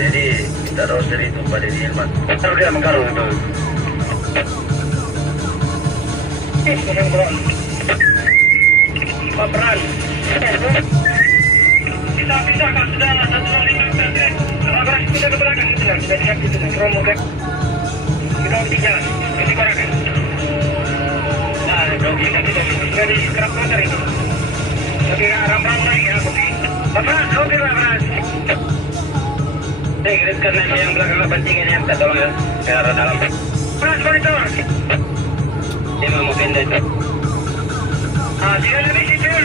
Jadi taruh dari itu pada di Hilman. Taruh dia mengkarung itu. Paperan. Kita pindahkan sudah satu lalu lintas. Agar kita ke belakang itu lah. Kita lihat itu romo kan. Kita di jalan. Kita korakan. Nah, kita di kerap motor ini. Lagi arah-arah lagi ya, kopi. Paperan, kopi paperan. Karena yang belakang bantingan yang tak tolong ya ke arah dalam. Panas monitor. Dia mau pindah. Ah, dia lebih